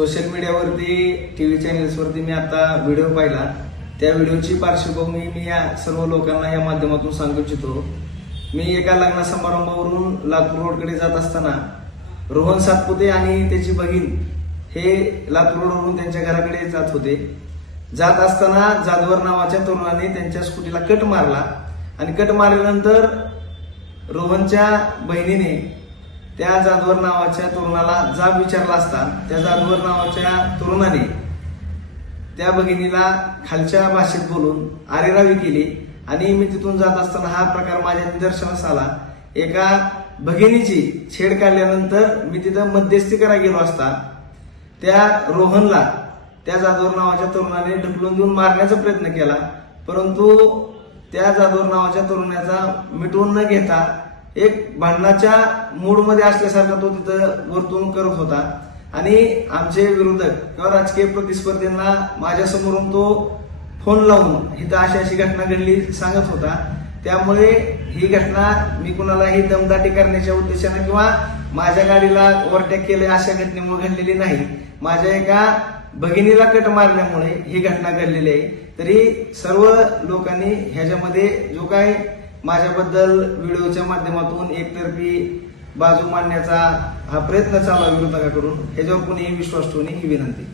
Social मीडियावरती TV चॅनेल्सवरती मी आता video पाहिला। त्या व्हिडिओची पार्श्वभूमी मी या सर्व लोकांना या माध्यमातून सांगू इच्छितो। मी एका लग्न समारंभावरून लातूर रोडकडे जात असताना रोहन सातपुते आणि त्याची बहीण हे लातूर रोडवरून त्यांच्या घराकडे जात होते। जात असताना जाधवर नावाच्या तरुणाने त्यांच्या स्कूटीला कट मारला आणि कट मारल्यानंतर रोहनच्या बहिणीने त्या जाधवर नावाच्या तरुणाला जाब विचारला असता त्या जाधवर नावाच्या तरुणाने त्या भगिनीला खालच्या भाषेत बोलून आरेरावी केली आणि मी तिथून जात असताना हा प्रकार माझ्या निदर्शनास आला। एका भगिनीची छेड काढल्यानंतर मी तिथं मध्यस्थी करायला गेलो असता त्या रोहनला त्या जाधवर नावाच्या तरुणाने ढकलून देऊन मारण्याचा प्रयत्न केला, परंतु त्या जाधवर नावाच्या तरुणाचा मिटवून न घेता एक भांडणाच्या मूडमध्ये असल्यासारखा तो तिथं वर्तवणूक करत होता आणि आमचे विरोधक किंवा राजकीय प्रतिस्पर्धींना माझ्या समोरून तो फोन लावून इथं अशी अशी घटना घडली सांगत होता। त्यामुळे ही घटना मी कुणालाही दमदाटी करण्याच्या उद्देशाने किंवा माझ्या गाडीला ओव्हरटेक केले अशा घटनेमुळे घडलेली नाही। माझ्या एका भगिनीला कट मारल्यामुळे ही घटना घडलेली आहे। तरी सर्व लोकांनी ह्याच्यामध्ये जो काय माझ्याबद्दल व्हिडिओच्या माध्यमातून एकतर्फी बाजू मांडण्याचा हा प्रयत्न चालू आहे विरोधकाकडून, ह्याच्यावर कोणीही विश्वास ठेवणे ही विनंती।